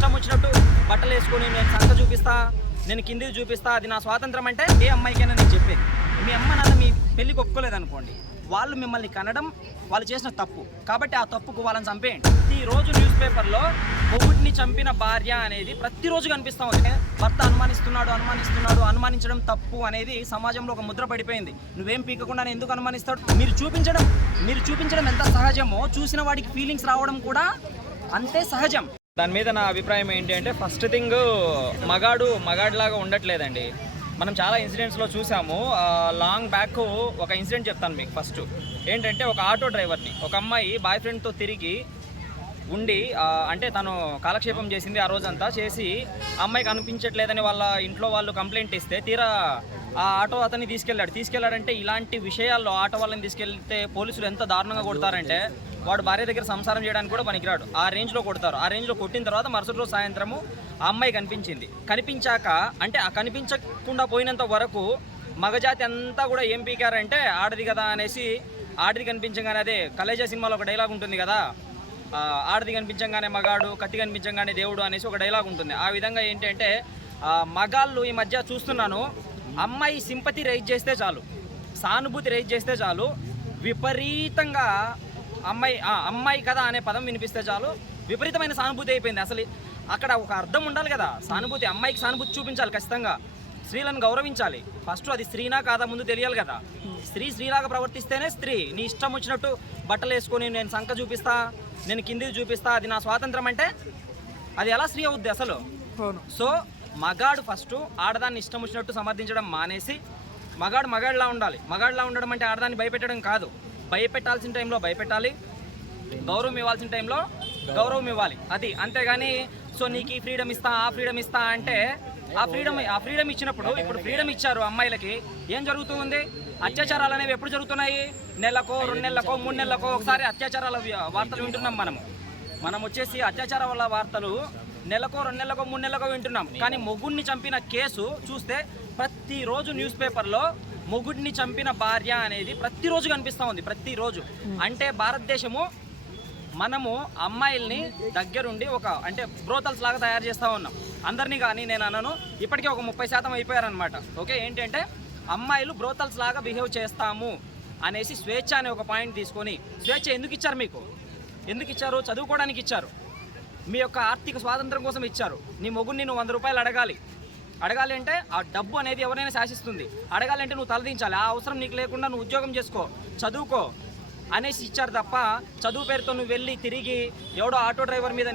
ఇష్టం వచ్చినట్టు బట్టలు వేసుకొని నేను సంత చూపిస్తా నేను కిందికి చూపిస్తా అది నా స్వాతంత్రం అంటే ఏ అమ్మాయికైనా నేను చెప్పేది. మీ అమ్మ నాన్న మీ పెళ్ళికి ఒప్పుకోలేదు అనుకోండి వాళ్ళు మిమ్మల్ని కనడం వాళ్ళు చేసిన తప్పు. కాబట్టి ఆ తప్పుకు వాళ్ళని చంపేయండి. ప్రతిరోజు న్యూస్ పేపర్లో మొగుడిని చంపిన భార్య అనేది ప్రతిరోజు కనిపిస్తా ఉంది. భర్త అనుమానిస్తున్నాడు అనుమానిస్తున్నాడు అనుమానించడం తప్పు అనేది సమాజంలో ఒక ముద్ర పడిపోయింది. నువ్వేం పీకకుండా ఎందుకు అనుమానిస్తాడు? మీరు చూపించడం మీరు చూపించడం ఎంత సహజమో చూసిన వాడికి ఫీలింగ్స్ రావడం కూడా అంతే సహజం. దాని మీద నా అభిప్రాయం ఏంటి అంటే ఫస్ట్ థింగ్ మగాడు మగాడిలాగా ఉండట్లేదండి. మనం చాలా ఇన్సిడెంట్స్లో చూసాము. లాంగ్ బ్యాక్ ఒక ఇన్సిడెంట్ చెప్తాను మీకు ఫస్ట్ ఏంటంటే ఒక ఆటో డ్రైవర్ని ఒక అమ్మాయి బాయ్ ఫ్రెండ్తో తిరిగి ఉండి అంటే తను కాలక్షేపం చేసింది ఆ రోజంతా చేసి అమ్మాయి కనిపించట్లేదని వాళ్ళ ఇంట్లో వాళ్ళు కంప్లైంట్ ఇస్తే తీరా ఆ ఆటో అతన్ని తీసుకెళ్ళాడు. తీసుకెళ్ళాడంటే ఇలాంటి విషయాల్లో ఆటో వాళ్ళని తీసుకెళ్తే పోలీసులు ఎంత దారుణంగా కొడతారంటే వాడు భార్య దగ్గర సంసారం చేయడానికి కూడా పనికిరాడు. ఆ రేంజ్లో కొడతారు. ఆ రేంజ్లో కొట్టిన తర్వాత మరుసటి రోజు సాయంత్రము ఆ అమ్మాయి కనిపించింది. కనిపించాక అంటే ఆ కనిపించకుండా పోయినంత వరకు మగజాతి అంతా కూడా ఏం పీకారంటే ఆడది కదా అనేసి ఆడది కనిపించగానే అదే కలేజా సినిమాలో ఒక డైలాగ్ ఉంటుంది కదా ఆడది కనిపించంగానే మగాడు కత్తి కనిపించంగానే దేవుడు అనేసి ఒక డైలాగ్ ఉంటుంది. ఆ విధంగా ఏంటంటే మగాళ్ళు ఈ మధ్య చూస్తున్నాను అమ్మాయి సింపతి రైజ్ చేస్తే చాలు సానుభూతి రైజ్ చేస్తే చాలు విపరీతంగా అమ్మాయి ఆ, అమ్మాయి కదా అనే పదం వినిపిస్తే చాలు. విపరీతమైన సానుభూతి అయిపోయింది. అసలు అక్కడ ఒక అర్థం ఉండాలి కదా. సానుభూతి అమ్మాయికి సానుభూతి చూపించాలి ఖచ్చితంగా. స్త్రీలను గౌరవించాలి. ఫస్ట్ అది స్త్రీనా కాదా ముందు తెలియాలి కదా. స్త్రీ స్త్రీలాగా ప్రవర్తిస్తేనే స్త్రీ నీ ఇష్టం వచ్చినట్టు బట్టలు వేసుకొని నేను సంఖ చూపిస్తా నేను కిందిది చూపిస్తా అది నా స్వాతంత్రం అంటే అది ఎలా స్త్రీ అవుద్ది అసలు? సో మగాడు ఫస్ట్ ఆడదాన్ని ఇష్టం వచ్చినట్టు సమర్థించడం మానేసి మగాడు మగాడిలా ఉండాలి. మగాడిలా ఉండడం అంటే ఆడదాన్ని భయపెట్టడం కాదు. భయపెట్టాల్సిన టైంలో భయపెట్టాలి. గౌరవం ఇవ్వాల్సిన టైంలో గౌరవం ఇవ్వాలి. అది అంతేగాని సో నీకు ఈ ఫ్రీడమ్ ఇస్తా ఆ ఫ్రీడమ్ ఇస్తా అంటే ఆ ఫ్రీడమ్ ఆ ఫ్రీడమ్ ఇచ్చినప్పుడు ఇప్పుడు ఫ్రీడమ్ ఇచ్చారు అమ్మాయిలకి ఏం జరుగుతుంది అత్యాచారాలు అనేవి ఎప్పుడు జరుగుతున్నాయి? నెలకో రెండు నెలలకో మూడు నెలలకో ఒకసారి అత్యాచారాల వార్తలు వింటున్నాం మనము. మనం వచ్చేసి అత్యాచార వల్ల వార్తలు నెలకో రెండు నెలలకో మూడు నెలలకో వింటున్నాం. కానీ మొగుడిని చంపిన కేసు చూస్తే ప్రతిరోజు న్యూస్ పేపర్లో మొగుడిని చంపిన భార్య అనేది ప్రతిరోజు కనిపిస్తూ ఉంది ప్రతిరోజు. అంటే భారతదేశము మనము అమ్మాయిల్ని దగ్గరుండి ఒక అంటే బ్రోతల్స్ లాగా తయారు చేస్తూ ఉన్నాం. అందరినీ కానీ నేను అన్నాను ఇప్పటికే ఒక ముప్పై శాతం అయిపోయారనమాట ఓకే ఏంటంటే అమ్మాయిలు బ్రోతల్స్ లాగా బిహేవ్ చేస్తాము అనేసి స్వేచ్ఛ అనే ఒక పాయింట్ తీసుకొని స్వేచ్ఛ ఎందుకు ఇచ్చారు మీకు? ఎందుకు ఇచ్చారు? చదువుకోవడానికి ఇచ్చారు. మీ యొక్క ఆర్థిక స్వాతంత్రం కోసం ఇచ్చారు. నీ మొగుడిని నువ్వు వంద రూపాయలు అడగాలి. అడగాలి అంటే ఆ డబ్బు అనేది ఎవరైనా శాసిస్తుంది. అడగాలి అంటే నువ్వు తలదించాలి. ఆ అవసరం నీకు లేకుండా నువ్వు ఉద్యోగం చేసుకో చదువుకో అనేసి ఇచ్చారు తప్ప చదువు పేరుతో నువ్వు వెళ్ళి తిరిగి ఎవడో ఆటో డ్రైవర్ మీద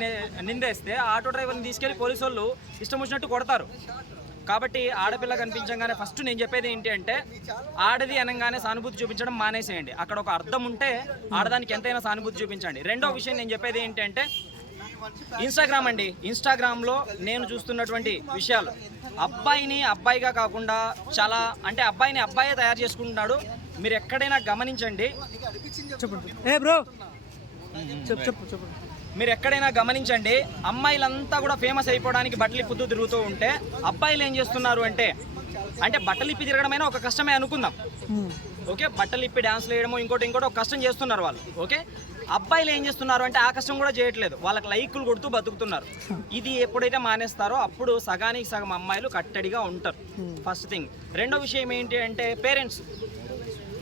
నిందేస్తే ఆ ఆటో డ్రైవర్ని తీసుకెళ్ళి పోలీసు వాళ్ళు ఇష్టం వచ్చినట్టు కొడతారు. కాబట్టి ఆడపిల్ల కనిపించగానే ఫస్ట్ నేను చెప్పేది ఏంటి అంటే ఆడది అనగానే సానుభూతి చూపించడం మానేసేయండి. అక్కడ ఒక అర్థం ఉంటే ఆడదానికి ఎంతైనా సానుభూతి చూపించండి. రెండో విషయం నేను చెప్పేది ఏంటంటే ఇన్స్టాగ్రామ్ అండి. ఇన్స్టాగ్రామ్లో నేను చూస్తున్నటువంటి విషయాలు. అబ్బాయిని అబ్బాయిగా కాకుండా చాలా అంటే అబ్బాయిని అబ్బాయే తయారు చేసుకుంటున్నాడు. మీరు ఎక్కడైనా గమనించండి. చెప్పండి. ఏ బ్రో? చెప్పు చెప్పు చెప్పండి మీరు ఎక్కడైనా గమనించండి. అమ్మాయిలంతా కూడా ఫేమస్ అయిపోవడానికి బట్టలు ఇప్పుతూ తిరుగుతూ ఉంటే అబ్బాయిలు ఏం చేస్తున్నారు అంటే అంటే బట్టలు ఇప్పి తిరగడమైనా ఒక కష్టమే అనుకుందాం. ఓకే? బట్టలు ఇప్పి డ్యాన్స్లు వేయడము ఇంకోటి ఇంకోటి ఒక కష్టం చేస్తున్నారు వాళ్ళు. ఓకే? అబ్బాయిలు ఏం చేస్తున్నారు అంటే ఆ కష్టం కూడా చేయట్లేదు. వాళ్ళకి లైకులు కొడుతూ బతుకుతున్నారు. ఇది ఎప్పుడైతే మానేస్తారో అప్పుడు సగానికి సగం అమ్మాయిలు కట్టడిగా ఉంటారు. ఫస్ట్ థింగ్ రెండో విషయం ఏంటి అంటే పేరెంట్స్.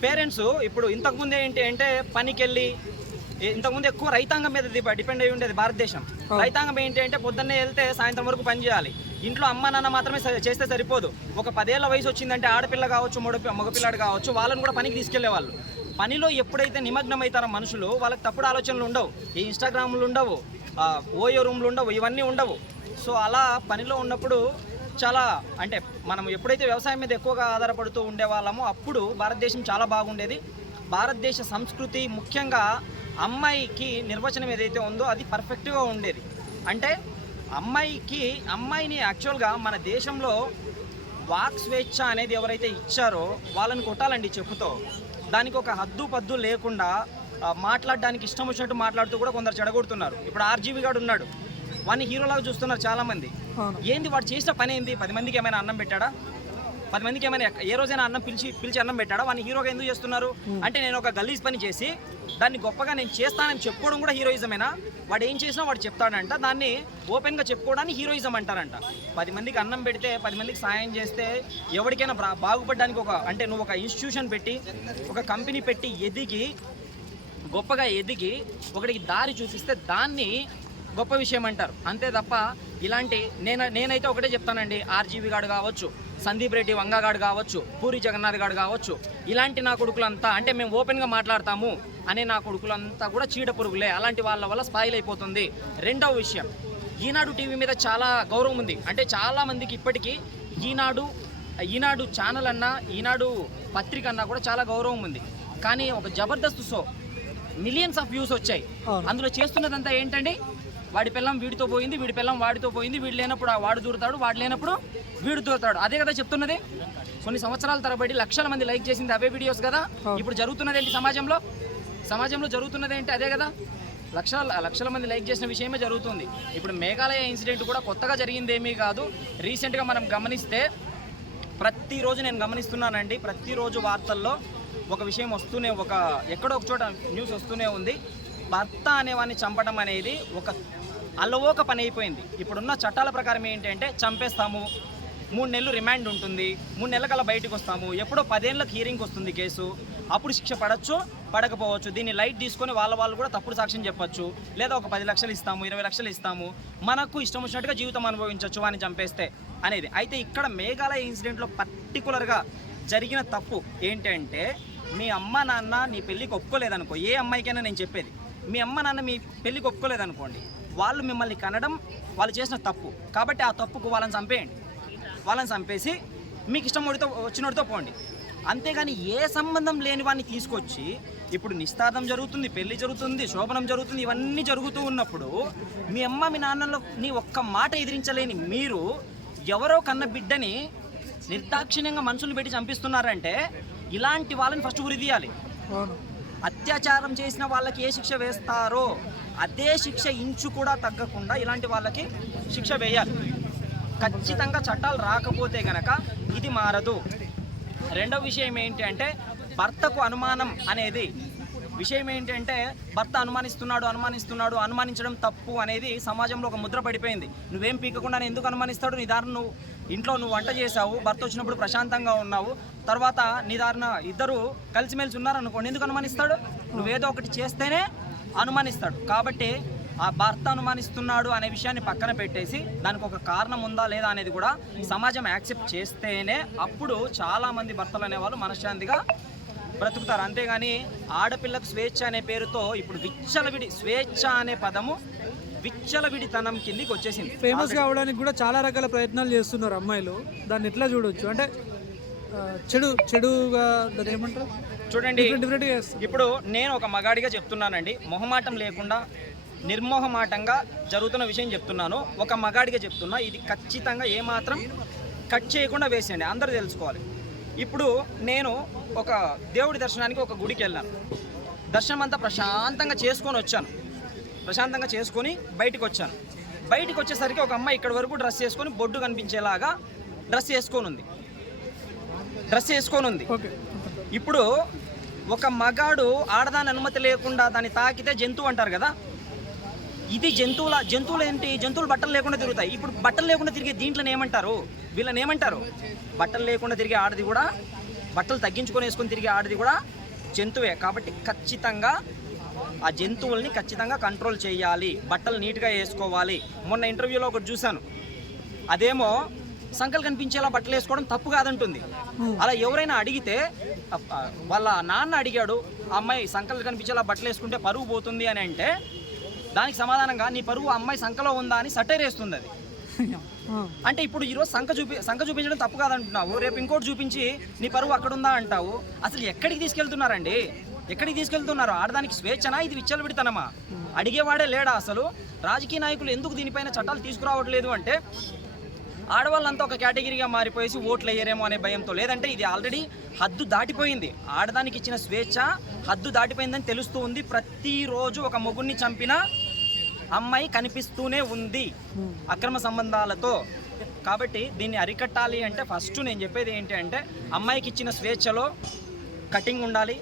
పేరెంట్స్ ఇప్పుడు ఇంతకుముందు ఏంటి అంటే పనికి వెళ్ళి ఇంతకుముందు ఎక్కువ రైతాంగం మీద డిపెండ్ అయి ఉండేది భారతదేశం. రైతాంగం ఏంటి అంటే పొద్దున్నే వెళ్తే సాయంత్రం వరకు పని చేయాలి. ఇంట్లో అమ్మ నాన్న మాత్రమే చేస్తే సరిపోదు. ఒక పదేళ్ళ వయసు వచ్చిందంటే ఆడపిల్ల కావచ్చు మగ మగపిల్లాడు కావచ్చు వాళ్ళని కూడా పనికి తీసుకెళ్ళేవాళ్ళు. పనిలో ఎప్పుడైతే నిమగ్నం అవుతారో మనుషులు వాళ్ళకి తప్పుడు ఆలోచనలు ఉండవు. ఈ ఇన్స్టాగ్రామ్లు ఉండవు ఓయో రూమ్లు ఉండవు ఇవన్నీ ఉండవు. సో అలా పనిలో ఉన్నప్పుడు చాలా అంటే మనం ఎప్పుడైతే వ్యవసాయం మీద ఎక్కువగా ఆధారపడుతూ ఉండేవాళ్ళమో అప్పుడు భారతదేశం చాలా బాగుండేది. భారతదేశ సంస్కృతి ముఖ్యంగా అమ్మాయికి నిర్వచనం ఏదైతే ఉందో అది పర్ఫెక్ట్గా ఉండేది. అంటే అమ్మాయికి అమ్మాయిని యాక్చువల్గా మన దేశంలో వాక్ స్వేచ్ఛ అనేది ఎవరైతే ఇచ్చారో వాళ్ళని కొట్టాలండి చెప్పుతో. దానికి ఒక హద్దు పద్దు లేకుండా మాట్లాడడానికి ఇష్టం వచ్చినట్టు మాట్లాడుతూ కూడా కొందరు చెడగొడుతున్నారు. ఇప్పుడు ఆర్జీవి గారు ఉన్నాడు. వాడిని హీరోలాగా చూస్తున్నారు చాలామంది. అవును. ఏంది వాడు చేసిన పని ఏంది? పది మందికి ఏమైనా అన్నం పెట్టాడా? పది మందికి ఏమైనా ఏ రోజైనా అన్నం పిలిచి పిలిచి అన్నం పెట్టాడా? వాడిని హీరోగా ఎందుకు చేస్తున్నారు? అంటే నేను ఒక గలీజ్ పని చేసి దాన్ని గొప్పగా నేను చేస్తానని చెప్పుకోవడం కూడా హీరోయిజమేనా? వాడు ఏం చేసినా వాడు చెప్తాడంట. దాన్ని ఓపెన్గా చెప్పుకోవడాన్ని హీరోయిజం అంటారంట. పది మందికి అన్నం పెడితే పది మందికి సాయం చేస్తే ఎవరికైనా బా- బాగుపడడానికి ఒక అంటే నువ్వు ఒక ఇన్స్టిట్యూషన్ పెట్టి ఒక కంపెనీ పెట్టి ఎదిగి గొప్పగా ఎదిగి ఒకటికి దారి చూపిస్తే దాన్ని గొప్ప విషయం అంటారు. అంతే తప్ప ఇలాంటి నేను నేనైతే ఒకటే చెప్తానండి. ఆర్జీవి గాడు కావచ్చు సందీప్ రెడ్డి వంగగాడు కావచ్చు పూరి జగన్నాథ్ గాడు కావచ్చు ఇలాంటి నా కొడుకులంతా అంటే మేము ఓపెన్గా మాట్లాడతాము అనే నా కొడుకులంతా కూడా చీడ పురుగులే. అలాంటి వాళ్ళ వల్ల స్పాయిల్ అయిపోతుంది. రెండవ విషయం ఈనాడు టీవీ మీద చాలా గౌరవం ఉంది. అంటే చాలా మందికి ఇప్పటికీ ఈనాడు ఈనాడు ఛానల్ అన్నా ఈనాడు పత్రిక అన్నా కూడా చాలా గౌరవం ఉంది. కానీ ఒక Jabardasth show millions of views వచ్చాయి. అందులో చేస్తున్నదంతా ఏంటండి? వాడి పిల్లం వీడితో పోయింది వీడి పిల్లం వాడితో పోయింది వీడు లేనప్పుడు వాడు దూరుతాడు వాడు లేనప్పుడు వీడు దూరుతాడు. అదే కదా చెప్తున్నది? కొన్ని సంవత్సరాల తరబడి లక్షల మంది లైక్ చేసింది అవే వీడియోస్ కదా. ఇప్పుడు జరుగుతున్నది ఏంటి సమాజంలో? సమాజంలో జరుగుతున్నది ఏంటి అదే కదా. లక్షల లక్షల మంది లైక్ చేసిన విషయమే జరుగుతుంది. ఇప్పుడు మేఘాలయ ఇన్సిడెంట్ కూడా కొత్తగా జరిగింది ఏమీ కాదు రీసెంట్గా మనం గమనిస్తే ప్రతిరోజు నేను గమనిస్తున్నానండి. ప్రతిరోజు వార్తల్లో ఒక విషయం వస్తూనే ఒక ఎక్కడో ఒక చోట న్యూస్ వస్తూనే ఉంది. భర్త అనేవాడిని చంపడం అనేది ఒక అలవోక పని అయిపోయింది. ఇప్పుడున్న చట్టాల ప్రకారం ఏంటంటే చంపేస్తాము మూడు నెలలు రిమాండ్ ఉంటుంది మూడు నెలల కల్లా బయటకు వస్తాము ఎప్పుడో పదేళ్ళకి హీరింగ్ వస్తుంది కేసు అప్పుడు శిక్ష పడచ్చు పడకపోవచ్చు దీన్ని లైట్ తీసుకొని వాళ్ళ వాళ్ళు కూడా తప్పుడు సాక్ష్యం చెప్పొచ్చు లేదా ఒక పది లక్షలు ఇస్తాము ఇరవై లక్షలు ఇస్తాము మనకు ఇష్టం వచ్చినట్టుగా జీవితం అనుభవించవచ్చు అని చంపేస్తే అనేది. అయితే ఇక్కడ మేఘాలయ ఇన్సిడెంట్లో పర్టికులర్గా జరిగిన తప్పు ఏంటంటే మీ అమ్మ నాన్న నీ పెళ్ళికి ఒప్పుకోలేదనుకో ఏ అమ్మాయికైనా నేను చెప్పేది మీ అమ్మ నాన్న మీ పెళ్ళికి ఒప్పుకోలేదనుకోండి వాళ్ళు మిమ్మల్ని కనడం వాళ్ళు చేసిన తప్పు. కాబట్టి ఆ తప్పుకు వాళ్ళని చంపేయండి. వాళ్ళని చంపేసి మీకు ఇష్టం వాడితో వచ్చినోడితో పోండి. అంతేగాని ఏ సంబంధం లేని వాడిని తీసుకొచ్చి ఇప్పుడు నిస్తాదం జరుగుతుంది పెళ్ళి జరుగుతుంది శోభనం జరుగుతుంది ఇవన్నీ జరుగుతూ ఉన్నప్పుడు మీ అమ్మ మీ నాన్నలో నీ ఒక్క మాట ఎదిరించలేని మీరు ఎవరో కన్న బిడ్డని నిర్దాక్షిణ్యంగా మనుషులు పెట్టి చంపిస్తున్నారంటే ఇలాంటి వాళ్ళని ఫస్ట్ ఉరి తీయాలి. అత్యాచారం చేసిన వాళ్ళకి ఏ శిక్ష వేస్తారో అదే శిక్ష ఇంచు కూడా తగ్గకుండా ఇలాంటి వాళ్ళకి శిక్ష వేయాలి. ఖచ్చితంగా చట్టాలు రాకపోతే గనక ఇది మారదు. రెండవ విషయం ఏంటి అంటే భర్తకు అనుమానం అనేది. విషయం ఏంటంటే భర్త అనుమానిస్తున్నాడు అనుమానిస్తున్నాడు అనుమానించడం తప్పు అనేది సమాజంలో ఒక ముద్ర పడిపోయింది. నువ్వేం పీకకుండా నేను ఎందుకు అనుమానిస్తాడు? నీ దారిన నువ్వు ఇంట్లో నువ్వు వంట చేసావు భర్త వచ్చినప్పుడు ప్రశాంతంగా ఉన్నావు తర్వాత నిదారణ ఇద్దరు కలిసిమెలిసి ఉన్నారనుకోండి ఎందుకు అనుమానిస్తాడు? నువ్వేదో ఒకటి చేస్తేనే అనుమానిస్తాడు. కాబట్టి ఆ భర్త అనుమానిస్తున్నాడు అనే విషయాన్ని పక్కన పెట్టేసి దానికి ఒక కారణం ఉందా లేదా అనేది కూడా సమాజం యాక్సెప్ట్ చేస్తేనే అప్పుడు చాలామంది భర్తలు అనేవాళ్ళు మనశ్శాంతిగా బ్రతుకుతారు. అంతేగాని ఆడపిల్లకు స్వేచ్ఛ అనే పేరుతో ఇప్పుడు విచ్చలవిడి స్వేచ్ఛ అనే పదము విచ్చలవిడితనం కిందికి వచ్చేసింది. ఫేమస్ కావడానికి కూడా చాలా రకాల ప్రయత్నాలు చేస్తున్నారు అమ్మాయిలు. దాన్ని ఎట్లా చూడొచ్చు? అంటే చెడు చెడుగా ఏమంటారు? చూడండి ఇప్పుడు నేను ఒక మగాడిగా చెప్తున్నానండి. మొహమాటం లేకుండా నిర్మోహమాటంగా జరుగుతున్న విషయం చెప్తున్నాను. ఒక మగాడిగా చెప్తున్నా ఇది ఖచ్చితంగా ఏమాత్రం కట్ చేయకుండా వేసేయండి. అందరూ తెలుసుకోవాలి. ఇప్పుడు నేను ఒక దేవుడి దర్శనానికి ఒక గుడికి వెళ్ళాను. దర్శనం అంతా ప్రశాంతంగా చేసుకొని వచ్చాను. ప్రశాంతంగా చేసుకొని బయటికి వచ్చాను. బయటికి వచ్చేసరికి ఒక అమ్మాయి ఇక్కడ వరకు డ్రెస్ చేసుకొని బొడ్డు కనిపించేలాగా డ్రెస్ వేసుకొని ఉంది డ్రెస్ వేసుకొని ఉంది ఓకే. ఇప్పుడు ఒక మగాడు ఆడదాని అనుమతి లేకుండా దాన్ని తాకితే జంతువు అంటారు కదా? ఇది జంతువుల జంతువులు ఏంటి? జంతువులు బట్టలు లేకుండా తిరుగుతాయి. ఇప్పుడు బట్టలు లేకుండా తిరిగే దీంట్లో ఏమంటారు? వీళ్ళని ఏమంటారు? బట్టలు లేకుండా తిరిగే ఆడది కూడా బట్టలు తగ్గించుకొని వేసుకొని తిరిగే ఆడది కూడా జంతువే. కాబట్టి ఖచ్చితంగా ఆ జంతువుల్ని ఖచ్చితంగా కంట్రోల్ చేయాలి బట్టలు నీట్గా వేసుకోవాలి. మొన్న ఇంటర్వ్యూలో ఒకటి చూశాను. అదేమో సంకలు కనిపించేలా బట్టలు వేసుకోవడం తప్పు కాదంటుంది. అలా ఎవరైనా అడిగితే వాళ్ళ నాన్న అడిగాడు ఆ అమ్మాయి సంకలు కనిపించేలా బట్టలు వేసుకుంటే పరువు పోతుంది అని అంటే దానికి సమాధానంగా నీ పరువు అమ్మాయి సంకలో ఉందా అని సటైర్ వేస్తుంది అది. అంటే ఇప్పుడు ఈరోజు సంఖ చూపి సంఖ చూపించడం తప్పు కాదంటున్నావు. రేపు ఇంకోటి చూపించి నీ పరువు అక్కడ ఉందా అంటావు. అసలు ఎక్కడికి తీసుకెళ్తున్నారండి? ఎక్కడికి తీసుకెళ్తున్నారు? ఆడదానికి స్వేచ్ఛనా? ఇది విచ్చలవిడితనమా? అడిగేవాడే లేడా అసలు? రాజకీయ నాయకులు ఎందుకు దీనిపైన చట్టాలు తీసుకురావట్లేదు అంటే ఆడవాళ్ళంతా ఒక కేటగిరీగా మారిపోయేసి ఓట్లు వేయరేమో అనే భయంతో లేదంటే ఇది ఆల్రెడీ హద్దు దాటిపోయింది. ఆడదానికి ఇచ్చిన స్వేచ్ఛ హద్దు దాటిపోయిందని తెలుస్తూ ఉంది. ప్రతిరోజు ఒక మొగుడిని చంపిన అమ్మాయి కనిపిస్తూనే ఉంది అక్రమ సంబంధాలతో. కాబట్టి దీన్ని అరికట్టాలి అంటే ఫస్ట్ నేను చెప్పేది ఏంటి అంటే అమ్మాయికి ఇచ్చిన స్వేచ్ఛలో కటింగ్ ఉండాలి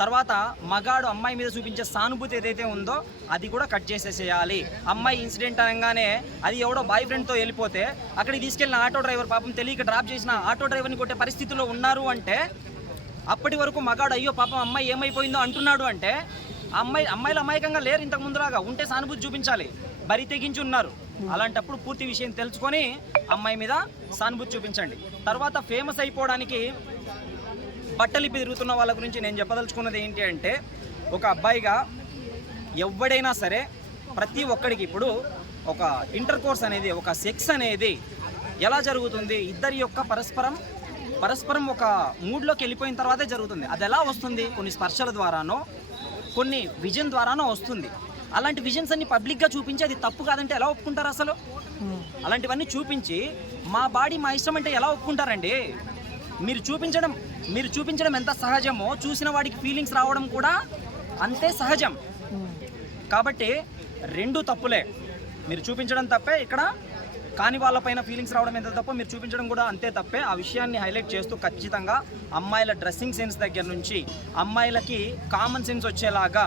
తర్వాత మగాడు అమ్మాయి మీద చూపించే సానుభూతి ఏదైతే ఉందో అది కూడా కట్ చేసేసేయాలి. అమ్మాయి ఇన్సిడెంట్ అనగానే అది ఎవడో బాయ్ ఫ్రెండ్తో వెళ్ళిపోతే అక్కడికి తీసుకెళ్ళిన ఆటో డ్రైవర్ పాపం తెలియక డ్రాప్ చేసిన ఆటో డ్రైవర్ని కొట్టే పరిస్థితిలో ఉన్నారు అంటే అప్పటి వరకు మగాడు అయ్యో పాపం అమ్మాయి ఏమైపోయిందో అంటున్నాడు అంటే అమ్మాయి అమ్మాయిలు అమాయకంగా లేరు ఇంతకు ముందులాగా. ఉంటే సానుభూతి చూపించాలి. బరి తెగించి ఉన్నారు. అలాంటప్పుడు పూర్తి విషయం తెలుసుకొని అమ్మాయి మీద సానుభూతి చూపించండి. తర్వాత ఫేమస్ అయిపోవడానికి బట్టలు తిరుగుతున్న వాళ్ళ గురించి నేను చెప్పదలుచుకున్నది ఏంటి అంటే ఒక అబ్బాయిగా ఎవడైనా సరే ప్రతి ఒక్కడికి ఇప్పుడు ఒక ఇంటర్ కోర్స్ అనేది ఒక సెక్స్ అనేది ఎలా జరుగుతుంది? ఇద్దరి యొక్క పరస్పరం పరస్పరం ఒక మూడ్లోకి వెళ్ళిపోయిన తర్వాతే జరుగుతుంది. అది ఎలా వస్తుంది? కొన్ని స్పర్శల ద్వారానో కొన్ని విజన్ ద్వారానో వస్తుంది. అలాంటి విజన్స్ అన్ని పబ్లిక్గా చూపించి అది తప్పు కాదంటే ఎలా ఒప్పుకుంటారు అసలు? అలాంటివన్నీ చూపించి మా బాడీ మా ఇష్టం అంటే ఎలా ఒప్పుకుంటారండి? మీరు చూపించడం మీరు చూపించడం ఎంత సహజమో చూసిన వాడికి ఫీలింగ్స్ రావడం కూడా అంతే సహజం. కాబట్టి రెండు తప్పులే. మీరు చూపించడం తప్పే ఇక్కడ కాని వాళ్ళపైన ఫీలింగ్స్ రావడం ఎంత తప్ప మీరు చూపించడం కూడా అంతే తప్పే. ఆ విషయాన్ని హైలైట్ చేస్తూ ఖచ్చితంగా అమ్మాయిల డ్రెస్సింగ్ సెన్స్ దగ్గర నుంచి అమ్మాయిలకి కామన్ సెన్స్ వచ్చేలాగా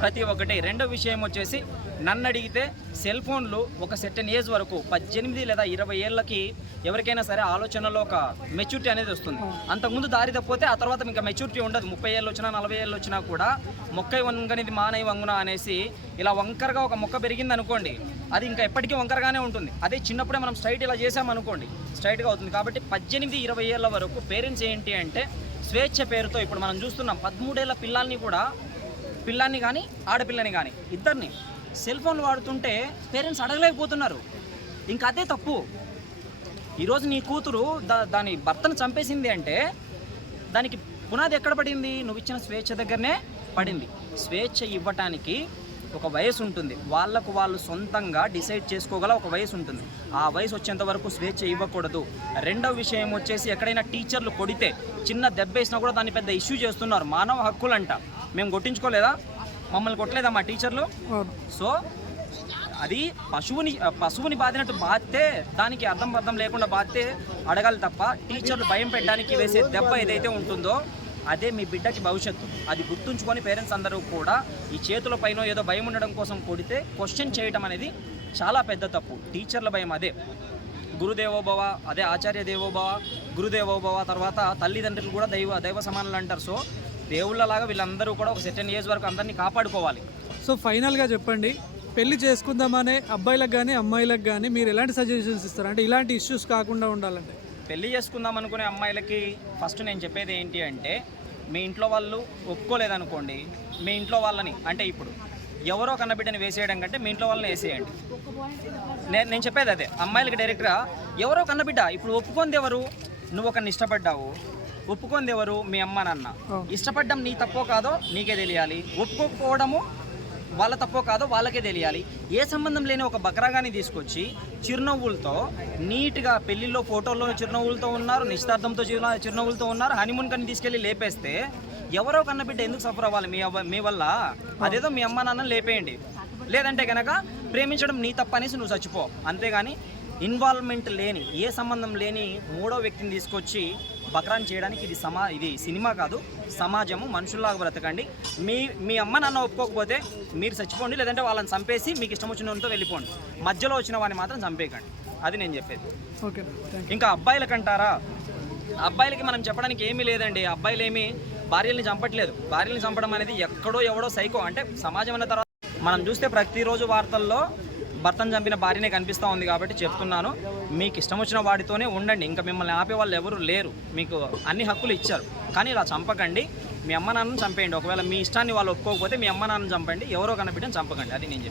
ప్రతి ఒక్కటి. రెండో విషయం వచ్చేసి నన్ను అడిగితే సెల్ ఫోన్లు ఒక సెటన్ ఏజ్ వరకు పద్దెనిమిది లేదా ఇరవై ఏళ్ళకి ఎవరికైనా సరే ఆలోచనలో ఒక మెచ్యూరిటీ అనేది వస్తుంది. అంతకుముందు దారి తప్పితే ఆ తర్వాత ఇంకా మెచ్యూరిటీ ఉండదు. ముప్పై ఏళ్ళు వచ్చినా నలభై ఏళ్ళు వచ్చినా కూడా మొక్కై వంగనిది మానై వంగున అనేసి ఇలా వంకరగా ఒక మొక్క పెరిగింది అనుకోండి అది ఇంకా ఎప్పటికీ వంకరగానే ఉంటుంది. అదే చిన్నప్పుడే మనం స్ట్రైట్ ఇలా చేసామనుకోండి స్ట్రైట్గా అవుతుంది. కాబట్టి పద్దెనిమిది ఇరవై ఏళ్ళ వరకు పేరెంట్స్ ఏంటి అంటే స్వేచ్ఛ పేరుతో ఇప్పుడు మనం చూస్తున్నాం. పదమూడేళ్ళ పిల్లల్ని కూడా పిల్లాన్ని కానీ ఆడపిల్లని కానీ ఇద్దరిని సెల్ ఫోన్లు వాడుతుంటే పేరెంట్స్ అడగలేకపోతున్నారు. ఇంకా అదే తప్పు. ఈరోజు నీ కూతురు దా దాని భర్తను చంపేసింది అంటే దానికి పునాది ఎక్కడ పడింది? నువ్వు ఇచ్చిన స్వేచ్ఛ దగ్గరనే పడింది. స్వేచ్ఛ ఇవ్వటానికి ఒక వయసు ఉంటుంది. వాళ్ళకు వాళ్ళు సొంతంగా డిసైడ్ చేసుకోగల ఒక వయసు ఉంటుంది. ఆ వయసు వచ్చేంత వరకు స్వేచ్ఛ ఇవ్వకూడదు. రెండవ విషయం వచ్చేసి ఎక్కడైనా టీచర్లు కొడితే చిన్న దెబ్బ వేసినా కూడా దాన్ని పెద్ద ఇష్యూ చేస్తున్నారు. మానవ హక్కులంట. మేము కొట్టించుకోలేదా? మమ్మల్ని కొట్టలేదా మా టీచర్లు? సో అది పశువుని పశువుని బాధినట్టు బాధితే దానికి అర్థం అర్థం లేకుండా బాధితే అడగాలి తప్ప టీచర్లు భయం పెట్టడానికి వేసే దెబ్బ ఏదైతే ఉంటుందో అదే మీ బిడ్డకి భవిష్యత్తు. అది గుర్తుంచుకొని పేరెంట్స్ అందరూ కూడా ఈ చేతుల పైన ఏదో భయం ఉండడం కోసం కొడితే క్వశ్చన్ చేయడం అనేది చాలా పెద్ద తప్పు. టీచర్ల భయం అదే. గురుదేవోభవ అదే ఆచార్య దేవోభవ గురుదేవోభవ తర్వాత తల్లిదండ్రులు కూడా దైవ దైవ సమానులు అంటారు. సో దేవుళ్ళలాగా వీళ్ళందరూ కూడా ఒక సెటన్ ఏజ్ వరకు అందరినీ కాపాడుకోవాలి. సో ఫైనల్గా చెప్పండి పెళ్ళి చేసుకుందామనే అబ్బాయిలకు కానీ అమ్మాయిలకు కానీ మీరు ఎలాంటి సజెషన్స్ ఇస్తారు? అంటే ఇలాంటి ఇష్యూస్ కాకుండా ఉండాలంటే. పెళ్ళి చేసుకుందాం అనుకునే అమ్మాయిలకి ఫస్ట్ నేను చెప్పేది ఏంటి అంటే మీ ఇంట్లో వాళ్ళు ఒప్పుకోలేదనుకోండి మీ ఇంట్లో వాళ్ళని అంటే ఇప్పుడు ఎవరో కన్నబిడ్డని వేసేయడం కంటే మీ ఇంట్లో వాళ్ళని వేసేయండి. నేను నేను చెప్పేది అదే అమ్మాయిలకి డైరెక్ట్గా ఎవరో కన్నబిడ్డ ఇప్పుడు ఒప్పుకుంది ఎవరు? నువ్వు ఒకరిని ఇష్టపడ్డావు ఒప్పుకుంది ఎవరు మీ అమ్మ నాన్న. ఇష్టపడ్డం నీ తప్పో కాదో నీకే తెలియాలి. ఒప్పుకోకపోవడము వాళ్ళ తప్పో కాదో వాళ్ళకే తెలియాలి. ఏ సంబంధం లేని ఒక బకరాగాని తీసుకొచ్చి చిరునవ్వులతో నీట్గా పెళ్ళిలో ఫోటోల్లో చిరునవ్వులతో ఉన్నారు నిశ్చితార్థంతో చిరు చిరునవ్వులతో ఉన్నారు హనీమూన్ కని తీసుకెళ్ళి లేపేస్తే ఎవరో కన్న బిడ్డ ఎందుకు సఫర్ అవ్వాలి? మీ మీ వల్ల? అదేదో మీ అమ్మ నాన్న లేపేయండి. లేదంటే కనుక ప్రేమించడం నీ తప్ప అనేసి నువ్వు చచ్చిపో. అంతేగాని ఇన్వాల్వ్మెంట్ లేని ఏ సంబంధం లేని మూడో వ్యక్తిని తీసుకొచ్చి బక్రాన్ చేయడానికి ఇది సమా ఇది సినిమా కాదు సమాజము మనుషుల్లాగా బ్రతకండి. మీ మీ అమ్మ నాన్న ఒప్పుకోకపోతే మీరు చచ్చిపోండి లేదంటే వాళ్ళని చంపేసి మీకు ఇష్టం వచ్చినంతో వెళ్ళిపోండి. మధ్యలో వచ్చిన వాడిని మాత్రం చంపేయకండి. అది నేను చెప్పేది. ఓకే ఇంకా అబ్బాయిలకంటారా అబ్బాయిలకి మనం చెప్పడానికి ఏమీ లేదండి. అబ్బాయిలు ఏమి భార్యల్ని చంపట్లేదు. భార్యల్ని చంపడం అనేది ఎక్కడో ఎవడో సైకో. అంటే సమాజం అన్న తర్వాత మనం చూస్తే ప్రతిరోజు వార్తల్లో భర్తను చంపిన భార్యనే కనిపిస్తూ ఉంది కాబట్టి చెప్తున్నాను. మీకు ఇష్టం వచ్చిన వాడితోనే ఉండండి. ఇంకా మిమ్మల్ని ఆపే వాళ్ళు ఎవరు లేరు. మీకు అన్ని హక్కులు ఇచ్చారు. కానీ ఇలా చంపకండి. మీ అమ్మ నాన్నను చంపేయండి. ఒకవేళ మీ ఇష్టాన్ని వాళ్ళు ఒప్పుకోకపోతే మీ అమ్మ నాన్నని చంపండి. ఎవరో కనిపెట్టని చంపకండి. అది నేను